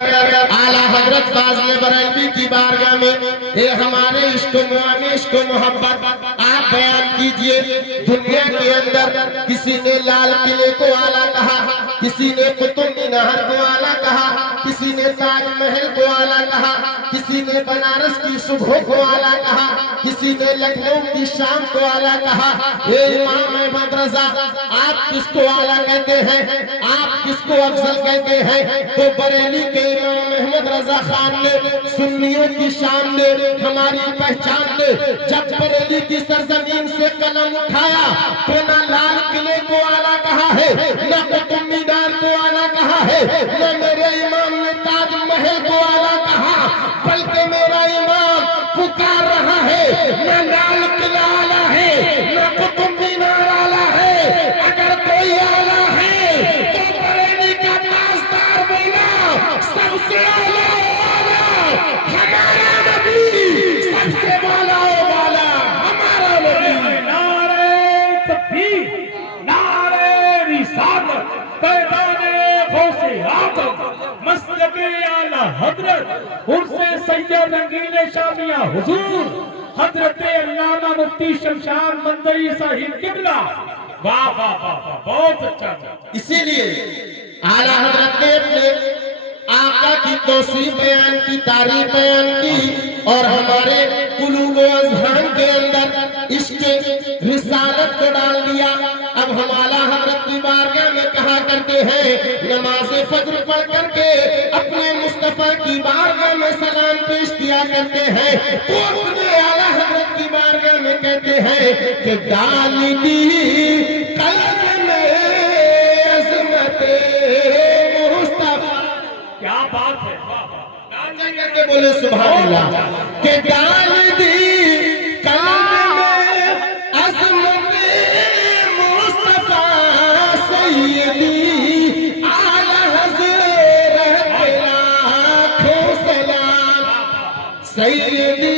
आला हजरत फाज़िल बरेलवी की बारगाह में ये हमारे इश्क و मोहब्बत आप बयान कीजिए। दुनिया के अंदर किसी ने लाल किले को आला कहा, किसी ने कुतुब मीनार को आला कहा, किसी ने ताजमहल को आला कहा, किसी ने बनारस की सुबह को आला कहा, किसी ने लखनऊ की शाम को आला कहा। ये इमाम अहमद रजा आप किसको आला कहते हैं, आप किसको अफजल कहते हैं? तो बरेली के इमाम अहमद रजा खान ने सुन्नियों की शान ने हमारी पहचान ने जब बरेली की सरजमीन से कलम उठाया तो ना लाल किले को आला कहा है, ना कुतुब मीनार को आला कहा है, ना मेरे इमाम ने ताजमहल को आला कहा, बल्कि मेरा इमाम पुकार रहा है ना लाल किला आला है, ना कुतुब मीनार आला है। अगर कोई आला है तो बरेली का ताजदार बोला सबसे आला हमारा नबी, सबसे वाला वाला हमारा नबी। नारे तकबीर, नारे रिसालत, पैगाने गौसे आज़म, मसलके आला हजरत उर्से सैयद रंगीले शामिया हुजूर हजरत अल्लामा मुफ्ती शमशाद मंदरी साहिब किबला। वाह वाह वाह वाह, बहुत अच्छा। इसीलिए आला हजरत ने अपने आका की तौसीफ बयान की, तारीफ बयान की और हमारे कुलूब व अज़हान के अंदर इश्क़ रिसालत को डाल दिया। अब हम आला हजरत की बारगाह में कहा करते हैं, नमाज फज्र पढ़ करके अपने मुस्तफा की बारगाह में सलाम पेश किया करते हैं। तो अपने आला हजरत की बारगाह में कहते हैं कि डाल दी कल्ब में अज़मत मुस्तफा। क्या बात है, वाह वाह। के बोले सुभान अल्लाह के डाल दी कल्ब में अज़मत मुस्तफा सैयदी आला हज़रत लाखों सलाम, सैयदी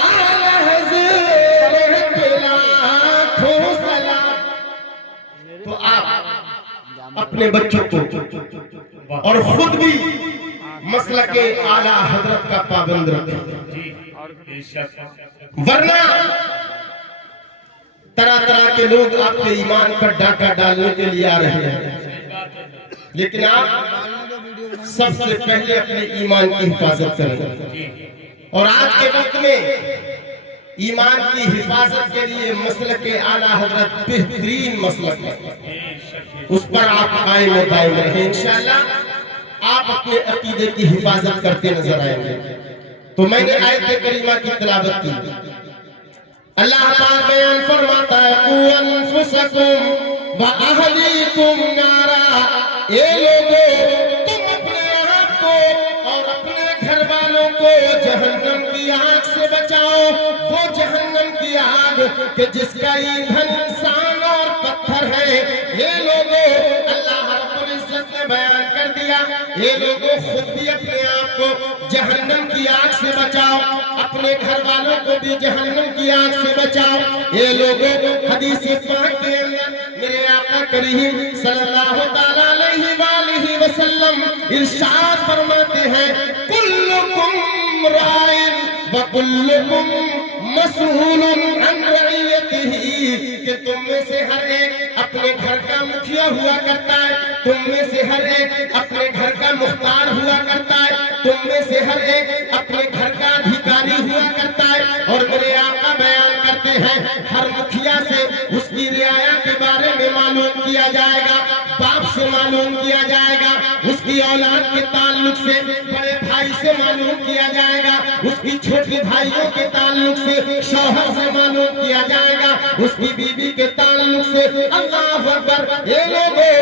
आला हज़रत लाखों सलाम। तो आप अपने बच्चों को और खुद भी मसलके आला हजरत का पाबंद रखें, वरना तरह तरह के लोग आपके ईमान पर डाका डालने के लिए आ रहे हैं। लेकिन आप सबसे पहले अपने ईमान की हिफाजत करें। और आज के वक्त में ईमान की हिफाजत के लिए मसलके आला हजरत बेहतरीन मसलक है, उस पर आप कायम दायम रहें। इंशाअल्लाह आप अपने अकीदे की हिफाजत करते नजर आएंगे। तो मैंने आयत करीमा की तिलावत की। अल्लाह पाक बयान फरमाता है, कू अनफुसकुम व अहलीकुम नारा। ये लोगों, तुम अपने आप को और अपने घर वालों को जहन्नम की आग से बचाओ। वो जहन्नम की आग कि जिसका ईंधन इंसान और पत्थर है। ये लोगों, अल्लाह रब्बुल इज्जत ने बयान कर दिया, ये लोगों खुद भी अपने आप को जहन्नम की आग से बचाओ, अपने घर वालों को भी जहन्नम की आग से बचाओ। ये लोगों, हदीस पाक के अंदर मेरे आका करीम सल्लल्लाहु तआला अलैहि वसल्लम इरशाद फरमाते हैं, कुल्लुकुम राइन व कुल्लुकुम मसऊलुन अन रइयतिही, कि तुम में से हर एक अपने घर का मुखिया हुआ करता है, तुम में से हर एक अपने घर का मुख्तार हुआ करता है, तुम में से हर एक अपने घर का अधिकारी हुआ करता है। और मेरे आका बयान करते हैं, हर मुखिया से उसकी रियाया के बारे में मालूम किया जाएगा, बाप से मालूम किया जाएगा, उसकी औलाद के ताल्लुक से बड़े भाई से मालूम किया जाएगा, उसकी छोटे भाइयों के ताल्लुक से शौहर से मालूम किया जाएगा, उसकी बीवी के ताल्लुक से। अल्लाह अकबर। ये लोगों,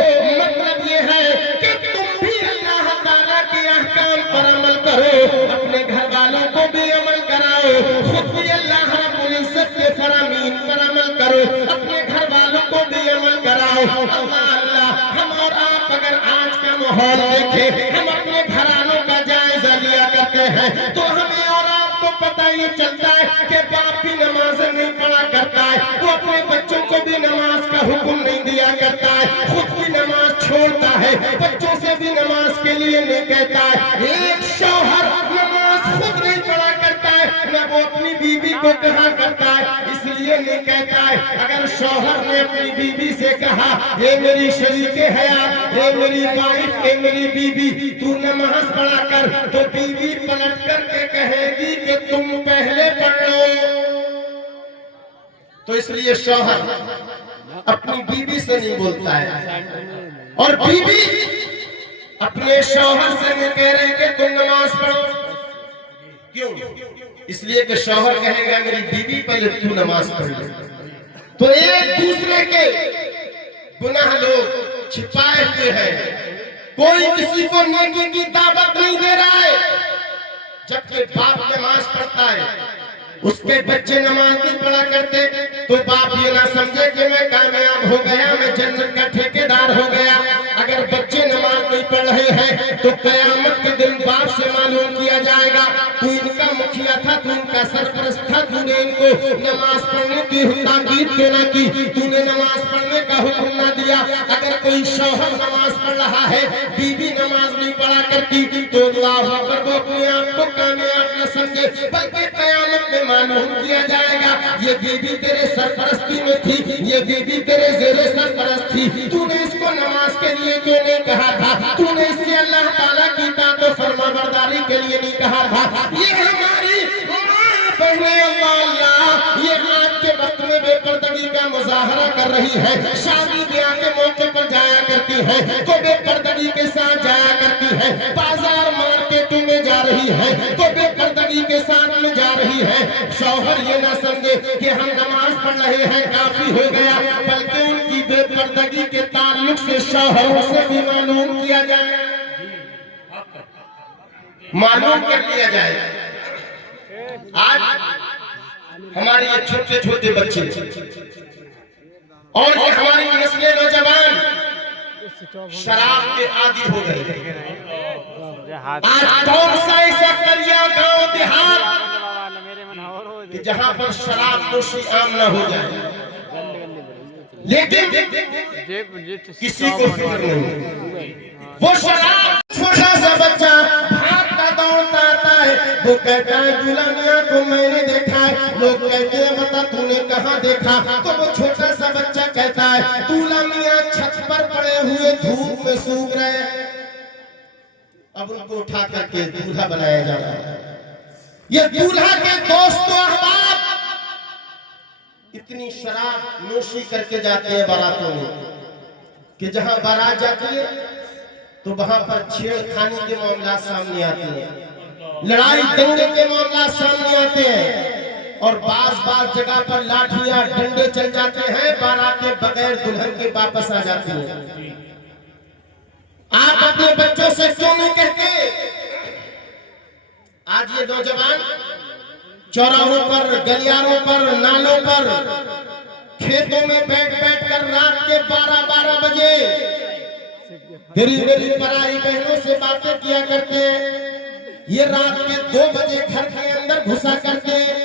मतलब ये है कि तुम भी अल्लाह ताला के अहकाम पर अमल करो, अपने घर वालों को भी अमल कराओ, खुद भी अल्लाह रब्बुल इज्जत के फरामीन पर अमल करो, अपने घर वालों को भी अमल कराओ। अल्लाह अल्लाह, हम और आप अगर आज का माहौल देखें, हम अपने घरानों का जायजा लिया करते हैं, तो हमें और आपको पता ये चलता है कि बाप भी नमाज नहीं पढ़ा करता है, वो अपने बच्चों को भी नमाज का हुक्म नहीं दिया करता है, खुद भी नमाज छोड़ता है, बच्चों से भी नमाज के लिए नहीं कहता है। एक शौहर नमाज खुद नहीं पढ़ा करता है, न वो अपनी बीवी को कहा करता है, इसलिए नहीं कहता है। अगर शौहर ने अपनी बीवी से कहा, ये मेरी शरीके हयात, ये मेरी वाइफ, ये मेरी बीवी, तू नमाज पढ़ा कर, तो बीवी पलट करके कहेगी कि तुम पहले पढ़ लो। तो इसलिए शौहर अपनी बीवी से नहीं बोलता है, और बीवी अपने शौहर से नहीं कह रही कि तुम नमाज पढ़ो। क्यों? इसलिए कि शौहर कहेगा मेरी बीवी पहले तू नमाज पढ़ ले। तो एक दूसरे के गुनाह लोग छिपाए हुए हैं, कोई किसी को नेकी की दावत नहीं दे रहा है। जबकि बाप नमाज पढ़ता है, उसके बच्चे नमाज नहीं पढ़ा करते, तो बाप ये ना समझे कि मैं कामयाब हो गया, मैं जन्नत का ठेकेदार हो गया। अगर बच्चे नमाज नहीं पढ़ रहे हैं तो कयामत के दिन बाप से मालूम किया जाएगा, तू इनका मुखिया था, तू इनका सरपरस्त था, तूने इनको नमाज पढ़ने की ताकीद क्यों ना की, तूने नमाज पढ़ने का हुक्म ना दिया। अगर कोई शौहर नमाज पढ़ रहा है, बीवी नमाज नहीं पढ़ा करती, तो अल्लाह अकबर, वो अपने आप को कामयाब न समझे, बल्कि कयामत में मालूम किया जाएगा ये बीवी तेरे सरपरस्ती में थी, ये बीवी तेरे ज़ेरे सरपरस्त थी, तूने इसको नमाज के लिए क्यों नहीं कहा था, तूने इससे अल्लाह ताला की इताअत और फरमाबरदारी के लिए नहीं कहा था। ये हमारी माँ बहनें अल्लाह ये आज के वक्त में बेपर्दगी का मुजाहरा कर रही है, शादी ब्याह के मौके पर जाया करती है तो बेपर्दगी के साथ जाया करती है, बाजार मार्केटों में जा रही है तो बेपर्दगी के साथ में जा रही है। शौहर ये ना समझे कि हम नमाज पढ़ रहे हैं काफी हो गया, बल्कि उनकी बेपर्दगी के ताल्लुक से शौहरों से भी मालूम किया जाए, मालूम कर लिया जाए। आज हमारे ये छोटे छोटे बच्चे और ये हमारी नस्लें नौजवान शराब के आदी हो गए। आज कौन सा ऐसा करिया गांव देहात कि जहां पर शराब नोशी आम न हो जाए, लेकिन किसी को फिक्र नहीं। वो शराब, छोटा सा बच्चा भागता दौड़ता आता है, वो कहता है दूल्हा मियां को मैंने देखा है। लोग कहते हैं बता तूने कहाँ देखा, तो वो छोटा सा बच्चा कहता है दूल्हा मियां छत पर पड़े हुए धूप में सूख रहे हैं, अब उनको उठा करके दूल्हा बनाया जा रहा है। ये दूल्हा के दोस्तों अहबाब इतनी शराब नोशी करके जाते हैं बारातों में कि जहां बारात जाती है तो वहां पर छेड़खानी के मामला सामने आते हैं, लड़ाई दंगे के मामला सामने आते हैं, और बाज जगह पर लाठियां डंडे चल जाते हैं, बारातें बगैर दुल्हन के वापस आ जाती हैं। आप अपने बच्चों से क्यों नहीं कहते? आज ये नौजवान चौराहों पर, गलियारों पर, नालों पर, खेतों में बैठ बैठ कर रात के 12-12 बजे गरीब पराई बहनों से बातें किया करते हैं। ये रात के 2 बजे घर के अंदर घुसा करते हैं।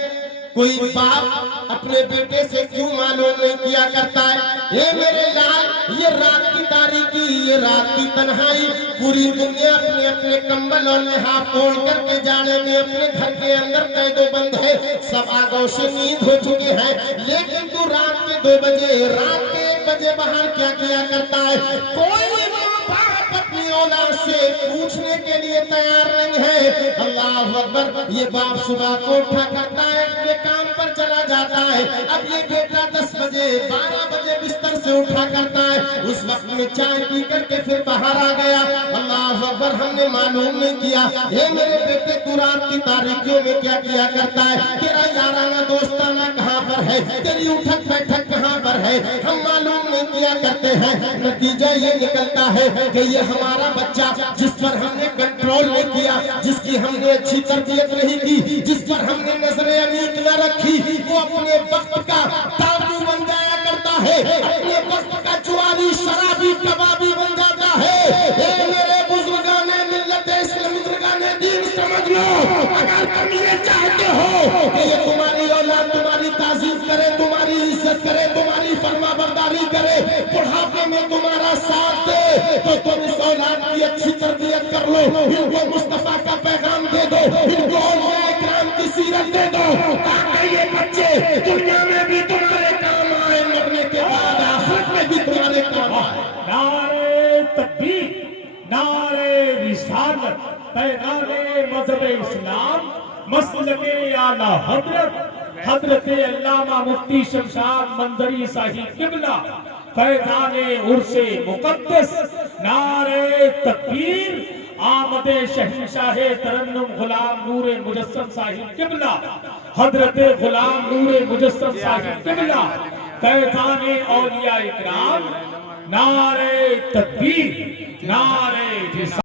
कोई बाप अपने बेटे से क्यों मालूम नहीं किया करता है, ये मेरे लाल, ये रात की तारीकी, ये रात की तन्हाई, पूरी दुनिया अपने अपने कंबल और लिहाफ ओढ़ करके जाने में अपने घर के अंदर कैदो बंद है, सब आगोश से नींद हो चुके हैं, लेकिन तू रात के 2 बजे, रात के 1 बजे बाहर क्या किया करता है? कोई अपनी औलाद से पूछने के लिए तैयार नहीं है। अल्लाह अकबर, ये बाप सुबह को उठा करता है, अपने काम पर चला जाता है। अब ये बेटा 10 बजे 12 बजे बिस्तर से उठा करता है, उस वक्त में चाय पी करके फिर बाहर आ गया। अल्लाह अकबर, हमने मालूम नहीं किया ये मेरे बेटे तू रात की तारीखियों में क्या किया करता है, तेरा याराना दोस्ताना कहाँ पर है, तेरी उठक बैठक कहाँ पर है, हम मालूम नहीं किया करते हैं। नतीजा ये निकलता है कि ये हमारा बच्चा जिस पर हमने कंट्रोल नहीं किया, जिसकी हमने अच्छी तरबियत नहीं की, जिस पर हमने नजरें अमीन न रखी, वो अपने वक्त का ताबू बन जाया करता है, अपने वक्त का जुआरी शराबी कबाबी बन जाता है। मेरे बुजुर्गाने मिल्लत इस्लाम, बुजुर्गाने दीन समझ کر لو اگر تم یہ چاہتے ہو کہ یہ تمہاری اولاد تمہاری تعظیم کرے، تمہاری عزت کرے، تمہاری فرما برداری کرے، بڑھاپے میں تمہارا ساتھ دے، تو تم اس اولاد کی اچھی تربیت کر لو، ان کو مصطفیٰ کا پیغام دے دو، ان کو اولیاء اکرام کی سیرت دے دو، تاکہ یہ بچے دنیا میں بھی تمہارے کام آئے، مرنے کے بعد آخرت میں بھی تمہارے کام آئے۔ نعرہ تکبیر، نعرہ رسالت، پیغام مذہب اسلام، مسلک اعلیٰ حضرت علامہ مفتی شمشاد منظری صاحب قبلہ، فیضان عرس مقدس، نعرہ تکبیر، آمد شہنشاہ ترنم غلام نور مجسم صاحب قبلہ، حضرت غلام نور مجسم صاحب قبلہ، فیضان اولیاء اکرام، نعرہ تکبیر، نعرہ رسالت۔